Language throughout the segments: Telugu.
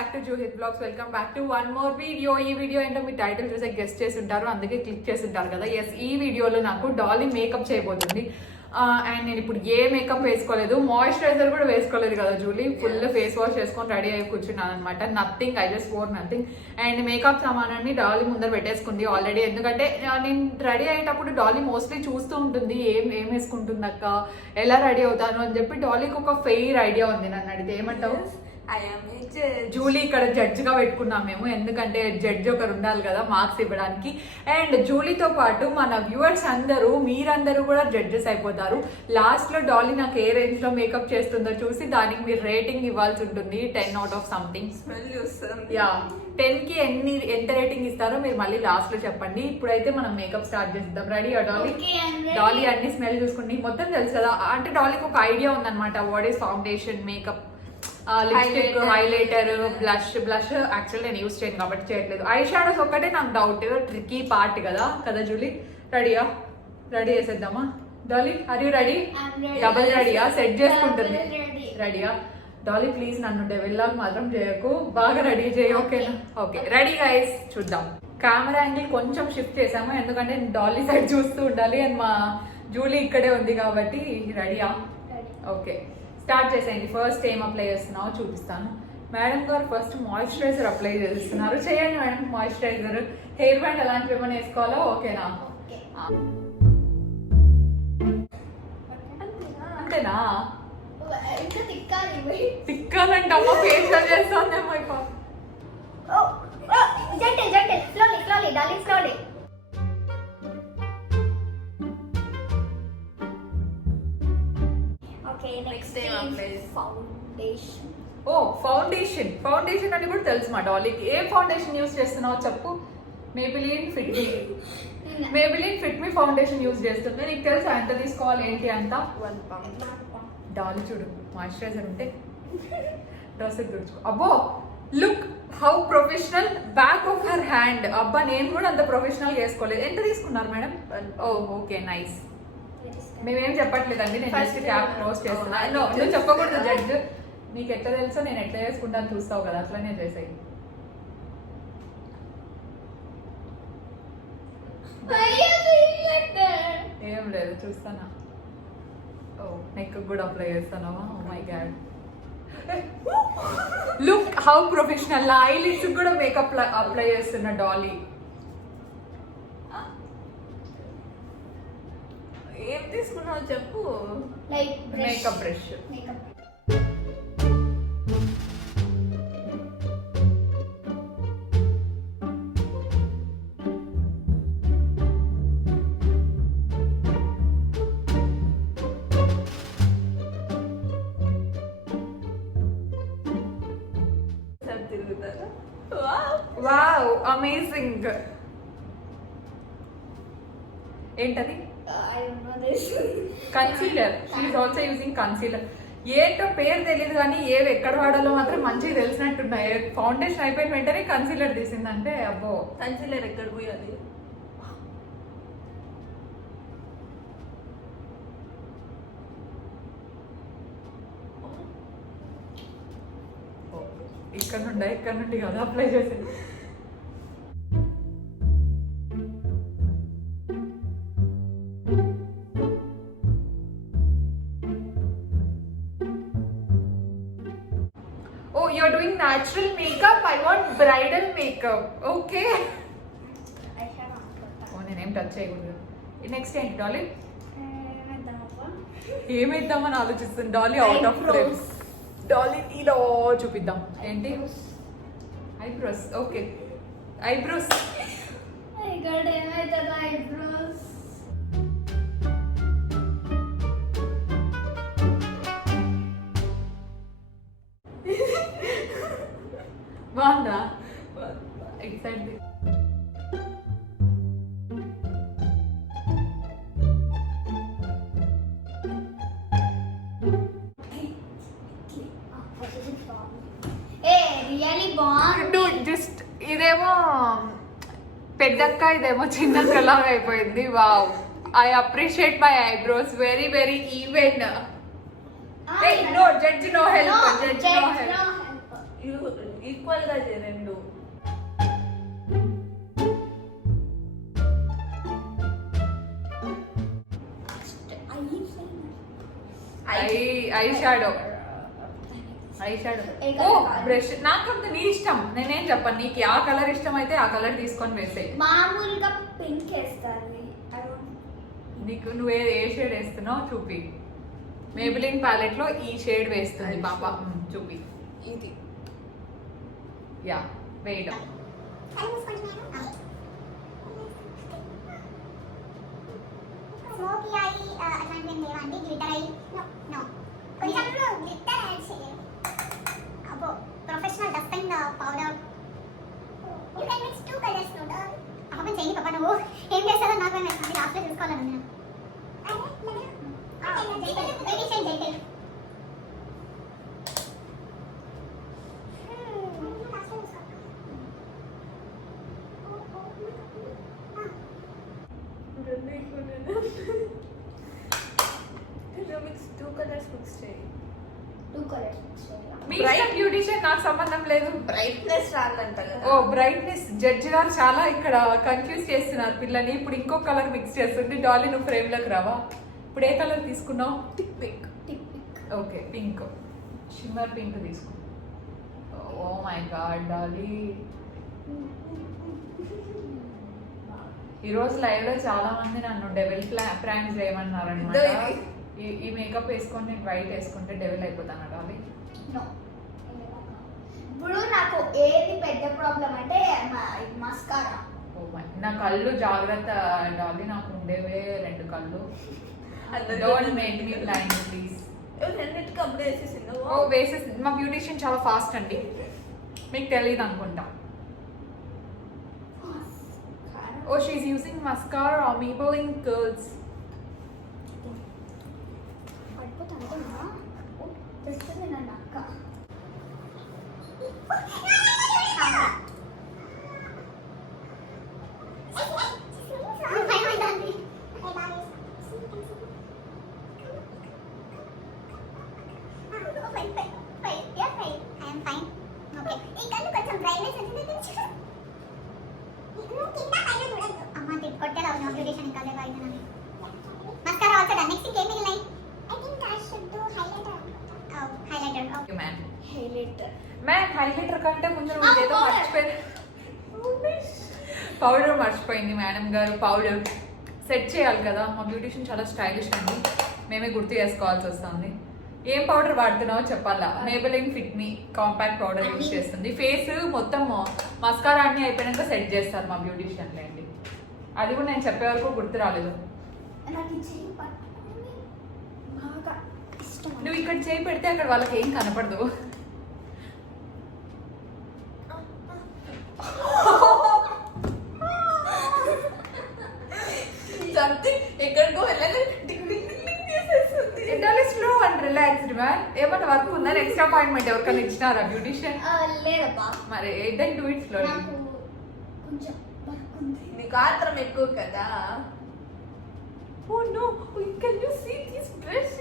Back to Juhith blogs. Welcome back to one more video. ఈ వీడియో ఏంటో మీ టైటిల్ చూసే గెస్ట్ చేసి ఉంటారు, అందుకే క్లిక్ చేసి ఉంటారు కదా. ఎస్, ఈ వీడియోలో నాకు డాలీ మేకప్ చేయబోతుంది. అండ్ నేను ఇప్పుడు ఏ మేకప్ వేసుకోలేదు, మాయిశ్చరైజర్ కూడా వేసుకోలేదు కదా జూలీ. ఫుల్ ఫేస్ వాష్ చేసుకొని రెడీ అయి కూర్చున్నాను అనమాట. Nothing, I just wore nothing. And makeup సామానాన్ని డాలీ ముందర పెట్టేసుకుంది ఆల్రెడీ. ఎందుకంటే నేను రెడీ అయ్యేటప్పుడు డాలీ మోస్ట్లీ చూస్తూ ఉంటుంది ఏం వేసుకుంటుంది అక్క, ఎలా రెడీ అవుతాను అని చెప్పి. డాలీకి ఒక ఫెయిర్ ఐడియా ఉంది, నన్ను అడిగితే ఏమంటావు? జూలీ ఇక్కడ జడ్జ్ గా పెట్టుకున్నాం మేము, ఎందుకంటే జడ్జ్ ఒకరు ఉండాలి కదా మార్క్స్ ఇవ్వడానికి. అండ్ జూలీతో పాటు మన వ్యూవర్స్ అందరూ, మీరందరూ కూడా జడ్జెస్ అయిపోతారు. లాస్ట్ లో డాలీ నాకు ఏ రేంజ్ లో మేకప్ చేస్తుందో చూసి దానికి మీరు రేటింగ్ ఇవ్వాల్సి ఉంటుంది. 10 out of సంథింగ్. యా, 10 కి ఎంత రేటింగ్ ఇస్తారో మీరు మళ్ళీ లాస్ట్ లో చెప్పండి. ఇప్పుడైతే మనం మేకప్ స్టార్ట్ చేద్దాం. Ready Dolly? డాలీ అన్ని స్మెల్ చూసుకుంటే మొత్తం తెలుసు కదా. అంటే డాలీకి ఒక ఐడియా ఉందన్నమాట, what is foundation, makeup, lipstick, highlighter, blush actual నేను యూస్ చేయను కాబట్టి చేయట్లేదు. ఐ షాడోస్ ఒక్కటే నాకు డౌట్, ట్రికీ పార్ట్ కదా జూలీ. రెడీయా? రెడీ చేసేద్దామా Dolly? Are you ready? Double రెడీయా? సెట్ చేసుకుంటుంది. రెడీయా డాలీ? ప్లీజ్ నన్ను వెళ్ళాలి మాత్రం చేయకు, బాగా రెడీ చేయి, ఓకేనా? ఓకే, రెడీ గైస్, చూద్దాం. కెమెరా యాంగిల్ కొంచెం షిఫ్ట్ చేసాము, ఎందుకంటే డాలీ సైడ్ చూస్తూ ఉండాలి అండ్ మా జూలీ ఇక్కడే ఉంది కాబట్టి. రెడీయా? ఓకే, స్టార్ట్ చేసేయండి. ఫస్ట్ ఏం అప్లై చేస్తున్నావో చూపిస్తాను. మేడం గారు ఫస్ట్ మాయిశ్చరైజర్ అప్లై చేస్తున్నారు. చేయండి మేడం మాయిశ్చరైజర్. హెయిర్ బ్యాండ్ అలాంటివి ఏమైనా వేసుకోవాలా? ఓకేనా? అంతేనా? తిక్కాలంటే అమ్మ ఫేషియల్ చేస్తానేమో. ఫౌండేషన్ అని కూడా తెలుసు మా డాలీకి. ఏ ఫౌండేషన్ యూజ్ చేస్తున్నావు చెప్పు? మేబిలిన్ ఫిట్ మీ ఫౌండేషన్ యూజ్ చేస్తుంది. నీకు తెలుసా ఎంత తీసుకోవాలి ఏంటి అంతా? 1 pound. డాలీ చూడు, మాయిశ్చరైజర్ ఉంటే డ్రెస్ తుడుచుకో. అబ్బో, look how professional, back of her hand. అబ్బా, నేను కూడా అంత ప్రొఫెషనల్ వేసుకోలేదు. ఎంత తీసుకున్నారు మేడం? Okay, nice. మేమేం చెప్పట్లేదండి, నేను జస్ట్ క్యాప్ క్లోజ్ చేస్తున్నా. నువ్వు చెప్పకూడదు జడ్జ్. నీకు ఎట్లా తెలుసో నేను ఎట్లా చేసుకుంటాను చూస్తావు కదా, అట్లనే చేసాయి. ఏం లేదు, చూస్తానా. ఓ, నెక్ కూడా అప్లై చేస్తానావా? Oh my God, look how professional. Eyelids కూడా మేకప్ అప్లై చేస్తున్న డాలీ. ఏం తీసుకున్నావు చెప్పు? Makeup brush. Wow, amazing. ఏంటది? Concealer. She's also using concealer. ఏంటో పేరు తెలియదు కానీ ఏవి ఎక్కడ వాడాలో మాత్రం మంచిగా తెలిసినట్టున్నాయి. ఫౌండేషన్ అయిపోయిన వెంటనే కన్సీలర్ తీసిందంటే అబ్బో, కన్సీలర్ ఎక్కడ పోయాలి? ఇక్కడ నుండి కదా అప్లై చేసేది. Oh, you're doing natural makeup. I want bridal makeup. Okay. Oh, నేనేం టచ్ చేయకూడదు. నెక్స్ట్ ఏంటి డాలీ? ఏమైద్దామని ఆలోచిస్తుంది Dolly. Out of frames. Dolly ఇలా చూపిద్దాం. ఏంటి? ఐబ్రోస్. Okay, eyebrows. బాగుందా? ఎక్సైట్. జస్ట్ ఇదేమో పెద్దక్క, ఇదేమో చిన్నక్క లాగా అయిపోయింది. Wow, I appreciate my eyebrows. Very very even. No, judge no help. Judge no help. Equal గా చేయి రెండు. ఐ షాడో ఓ బ్రష్ నాకంత నీ ఇష్టం, నేనేం చెప్పను. నీకు ఆ కలర్ ఇష్టం అయితే ఆ కలర్ తీసుకొని వేసేయి. మామూలుగా పింక్ వేస్తారు. నీకు నువ్వు ఏ షేడ్ వేస్తున్నావు చూపి. మేబిలిన్ ప్యాలెట్ లో ఈ షేడ్ వేస్తుంది పాప, చూపి. ఇది యా వేయడం. స్మోకీ ఐ అట్లాంటివి లేవండి. గ్లిటర్ ఐ నో కొంచెం గ్లిటర్ యాడ్ చేయండి. అబ్బో professional dusting powder. You can mix 2 colours నో డాల్. అప్పుడు చెయ్యి పాప, నువ్వు ఏం చేస్తావో నాకు నేను లాస్ట్లో చూసుకోవాలని నేను. ఎడిషన్ జైటల్. మిక్స్ 2 కలర్స్ మిక్స్ చేయి. 2 కలర్స్ మీ బ్యూటిషియన్ నాకు సంబంధం లేదు. బ్రైట్నెస్ రాదంట కదా. ఓ బ్రైట్నెస్ జడ్జి గారు చాలా ఇక్కడ కన్ఫ్యూజ్ చేస్తున్నారు పిల్లని. ఇప్పుడు ఇంకో కలర్ మిక్స్ చేస్తుంది. డాలీ నువ్వు ఫ్రేమ్ లోకి రావా. ఇప్పుడు ఏ కలర్ తీసుకున్నావు? Tick pink. Okay pink, shimmer pink తీసుకో. ఓ మై గాడ్ డాలీ, ఈరోజు లైవ్ లో చాలా మంది నన్ను డెవిల్ ప్రాంక్ చేయమన్నారు అనమాట. ఈ మేకప్ వేసుకొని నేను వైట్ వేసుకుంటే డెవిల్ అయిపోతాను డాలీ. నో. ఇప్పుడు నాకు ఏది పెద్ద ప్రాబ్లం అంటే మస్కారా. ఓ మై, నా కళ్ళు జాగ్రత్త డాలీ, నాకు ఉండేవే 2 కళ్ళు. Don't make me blind please. రెండింటికి అప్పుడే వేసేసింది. ఓ వేసేసి మా బ్యూటిషియన్ చాలా ఫాస్ట్ అండి, మీకు తెలియదు అనుకుంటా. Oh she's using mascara Maybelline Curls. పడిపోతాను అనుకున్నా. తెస్తుంది నన్ను అక్క. హైలైటర్ కంటే ముందు నువ్వు ఏదో మర్చిపోయింది. పౌడర్ మర్చిపోయింది మేడం గారు. పౌడర్ సెట్ చేయాలి కదా. మా బ్యూటిషియన్ చాలా స్టైలిష్ అండి, మేమే గుర్తు చేసుకోవాల్సి వస్తుంది. ఏం పౌడర్ వాడుతున్నావో చెప్పాలా. మేబెలిన్ ఫిట్ మీ కాంపాక్ట్ పౌడర్ యూజ్ చేస్తుంది. ఫేస్ మొత్తం మస్కారా అన్ని అయిపోయినాక సెట్ చేస్తారు మా బ్యూటిషియన్ లేండి. అది కూడా నేను చెప్పే వరకు గుర్తు రాలేదు. నువ్వు ఇక్కడ చేయి పెడితే అక్కడ వాళ్ళకి ఏం కనపడదు. ఎక్కడికో వెళ్ళాలి. Slow and relaxed man. ఏమన్నా వర్క్ ఉందా? ఎక్స్ట్రా అపాయింట్మెంట్ ఎవరికైనా ఇచ్చినారా బ్యూటిషియన్? లేదబ్బా. మరి దెన్ డూ ఇట్ స్లోలీ. కొంచెం వర్క్ ఉంది. నీకు ఆత్రం ఎక్కువ కదా. Oh no, can you see this brush?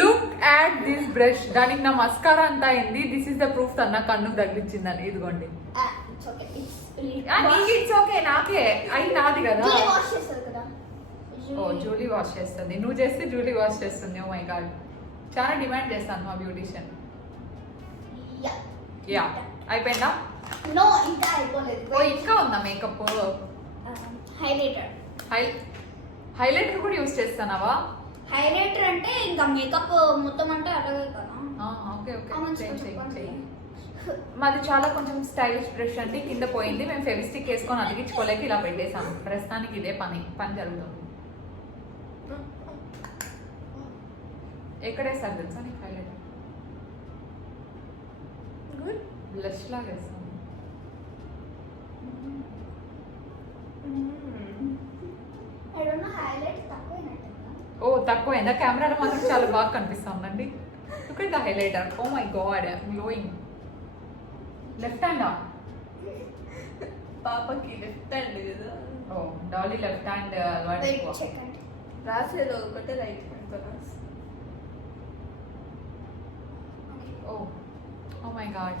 Look at this brush. దానికి నా మస్కారా అంతా అయింది. దిస్ ఇస్ ద ప్రూఫ్ తన కన్ను తగిలించిందని. ఇదిగోండి. It's okay. It's okay. నాకే అయి నాది కదా. వాష్ చేస్తారు కదా. ఓ జూలీ వాష్ చేస్తుంది. నువ్వు చేస్తే జూలీ వాష్ చేస్తుంది. ఓ మై గాడ్, చాలా డిమాండ్ చేస్తాను మా బ్యూటిషియన్. యా అయిపోయిందా? నో ఇంకా అయిపోలేదు. ఓ ఇంకా ఉందా మేకప్? హైలైటర్. హైలైటర్ కూడా యూస్ చేస్తానావా? హైలైటర్ అంటే ఇంకా మేకప్ మొత్తం అంటే అలాగే కదా. ఓకే చెయ్యి. మాది చాలా కొంచెం స్టైలిష్ బ్రష్ అండి. కింద పోయింది, మేము ఫెవిస్టిక్ వేసుకొని అతికించుకోలేక ఇలా పెట్టేసాము. ప్రస్తుతానికి ఇదే పని జరుగుతుంది. ఎక్కడేసారు తెలుసా నీకు హైలైటర్? బ్లష్ లాగా వేస్తాను. ఓ తక్కువైందా? కెమెరాలో మాత్రం చాలా బాగా కనిపిస్తా ఉందండి. Look at the highlighter. Oh my God, glowing. Left హ్యాండా? పాపకి లెఫ్ట్ హ్యాండ్ కదా. ఓ డాలీ లెఫ్ట్ హ్యాండ్ అలవాటు ఎక్కువ. రాసేలో ఒకటే రైట్ హ్యాండ్ రాసి. Oh oh my God.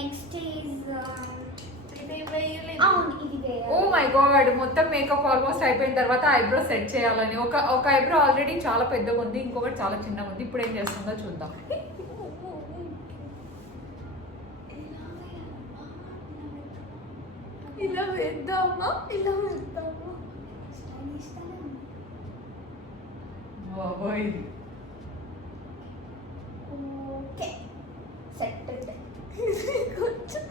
Next is ఇది వేయలేదు. అవును ఇది వేయాలి. ఓ మై గాడ్, మొత్తం మేకప్ ఆల్మోస్ట్ అయిపోయిన తర్వాత ఐబ్రో సెట్ చేయాలని ఒక ఐబ్రో ఆల్రెడీ చాలా పెద్దగా ఉంది, ఇంకొకటి చాలా చిన్నగా ఉంది. ఇప్పుడు ఏం చేస్తుందో చూద్దాం. ఇలా వేద్దామా, ఇలా వేద్దామా? బాబోయ్. ఓకే సెట్ కొంచెం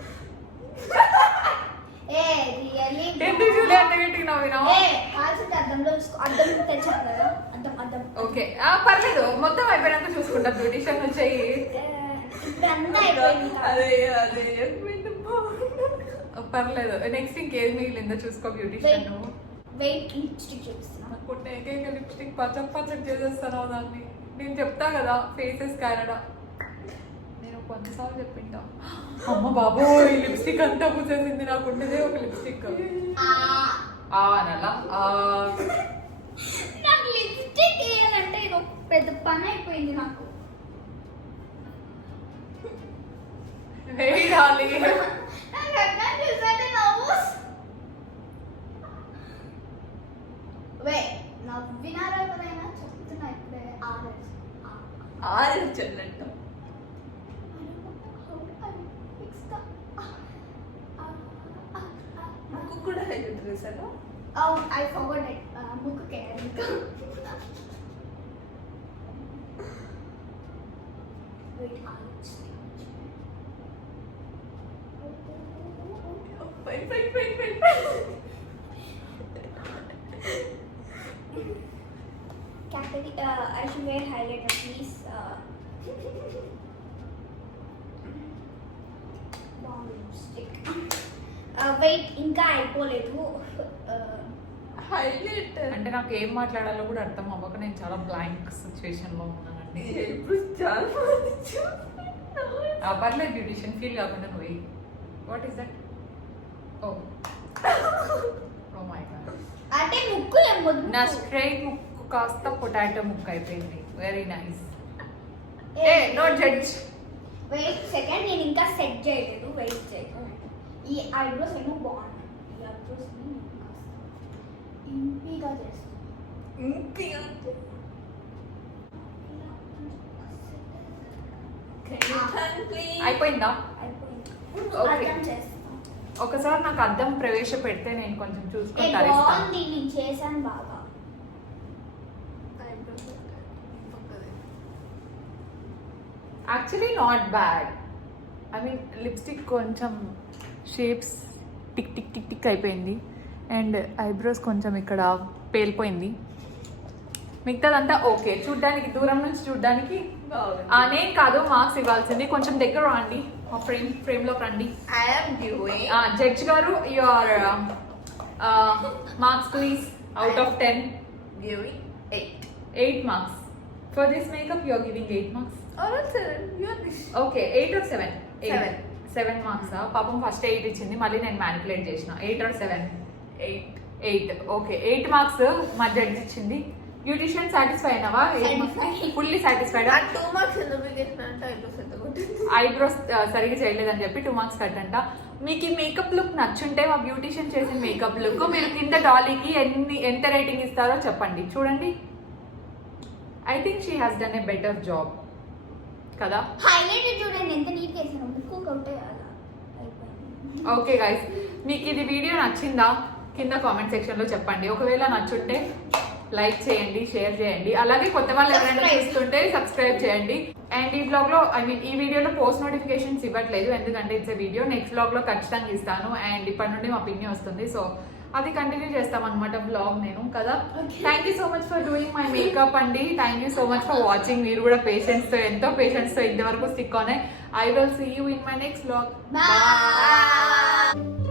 ఏ రియల్లీ ఎందుకు చూడలే అంత గట్టిగా నవ్వినావు? ఏ కాల్సిన అద్దంలో చూసుకో. అద్దం తెచ్చాను కదా, అద్దం అద్దం. ఓకే పర్లేదు, మొత్తం అయిపోయినాక చూసుకుంటా. బ్యూటిషియన్ వచ్చాయి. ఇప్పుడు అంతా అయిపోయింది. అదే అదే ఏమైంది బాగుంది. పర్లేదు. నెక్స్ట్ ఇంకేది మిగిలిందో చూసుకో బ్యూటిషియన్. నువ్వు వెయిట్ లిప్స్టిక్ చూపిస్తున్నా. అనుకుంటే ఏకైక లిప్స్టిక్ పచ్చడి చేసేస్తాను దాన్ని. నేను చెప్తా కదా ఫేసెస్ కెనడా. నేను కొంతసార్లు చెప్పింటా. అమ్మ బాబోయ్, లిప్స్టిక్ అంతా పూసేసింది. నాకు ఉండేదే ఒక లిప్స్టిక్. అలా నాకు లిప్స్టిక్ వేయాలంటే ఇది ఒక పెద్ద పని అయిపోయింది నాకు. వేయాలి. నాకు అర్థం చేస్తే నవ్వు. నవ్వినారా ఎవరైనా చెప్తున్నా ఇప్పుడే ఆలోచనట్టు నాకు కూడా హెల్ప్ చేశాను. I forgot it. ముక్కు care Category, I should wear highlighter, please. Bomb lipstick. Wait, ఇంకా అయిపోలేదు. హైలైట్ అంటే నాకు ఏం మాట్లాడాలో కూడా అర్థం అవ్వక నేను చాలా బ్లాంక్ సిచ్యువేషన్ లో ఉన్నానండి. ఇప్పుడు చాలా పర్లేదు బ్యూటిషియన్ ఫీల్ కాకుండా నువ్వు. What is that? Oh my God. అంటే ముక్కు నా స్ట్రైట్ ముక్కు కాస్త పొటాటో ముక్కు అయిపోయింది. Very nice. A no judge. Wait second, నేను ఇంకా సెట్ చేయలేదు. వెయిట్ చేయలేదు. ఈ ఐబ్రోస్ ఏమో బాగున్నాయి. ఈ ఐబ్రోస్ ఇంపీగా చేస్తాను. అయిపోయిందా? అయిపోయింది. Okay. అర్థం చేస్తాను. ఒకసారి నాకు అద్దం ప్రవేశపెడితే నేను కొంచెం ఏ చూసుకొని తరిస్తాను. బాగుంది, నేను చేశాను బాగా. Actually not bad. I mean lipstick కొంచెం shapes tick tick tick tick అయిపోయింది అండ్ ఐబ్రోస్ కొంచెం ఇక్కడ పేలిపోయింది. మిగతాదంతా ఓకే. చూడ్డానికి దూరం నుంచి చూడ్డానికి నేను కాదు మార్క్స్ ఇవ్వాల్సింది. కొంచెం దగ్గర రండి, ఫ్రేమ్లోకి రండి. జడ్జ్ గారు your marks please. Out of 10 giving 8. 8 marks. For this makeup you are giving 8 marks. Or 7. You are this. Okay, 8 or 7? 7. 7 marks. పాపం ఫస్ట్ 8 ఇచ్చింది, మళ్ళీ నేను మ్యానిపులేట్ చేసిన. 8 or 7? 8. ఓకే, 8 మార్క్స్ మా జడ్జ్ ఇచ్చింది. బ్యూటిషియన్ సాటిస్ఫై అయినావా? Fully satisfied. 2 marks ఎందుకు అంటే ఐబ్రోస్ ఎంత కొట్టింది. ఐబ్రోస్ సరిగ్గా చేయలేదని చెప్పి 2 మార్క్స్ కట్టంట. మీకు ఈ మేకప్ లుక్ నచ్చుంటే మా బ్యూటిషియన్ చేసిన మేకప్ లుక్ మీరు కింద డాలీకి ఎంత రేటింగ్ ఇస్తారో చెప్పండి. చూడండి, I think she has done a better job కదా. హైలైట్ చూడండి ఎంత నీట్ చేసాను. ముక్కు కొట్టే అలా అయిపోయింది. ఓకే గైస్, మీకు ఇది వీడియో నచ్చిందా కింద కామెంట్ సెక్షన్లో చెప్పండి. ఒకవేళ నచ్చుంటే లైక్ చేయండి, షేర్ చేయండి. అలాగే కొత్త వాళ్ళు ఎవరైనా చూస్తుంటే సబ్స్క్రైబ్ చేయండి. అండ్ ఈ బ్లాగ్లో ఈ వీడియోలో పోస్ట్ నోటిఫికేషన్స్ ఇవ్వట్లేదు, ఎందుకంటే ఇట్స్ వీడియో. నెక్స్ట్ బ్లాగ్లో ఖచ్చితంగా ఇస్తాను. అండ్ ఇప్పటి నుండి మా పిన్ని వస్తుంది, సో అది కంటిన్యూ చేస్తాం అనమాట బ్లాగ్ నేను కదా. Thank you so much for doing my makeup అండి. Thank you so much for watching. మీరు కూడా పేషెన్స్తో, ఎంతో పేషెన్స్తో ఇంతవరకు stick on. I will see you in my next blog. Bye.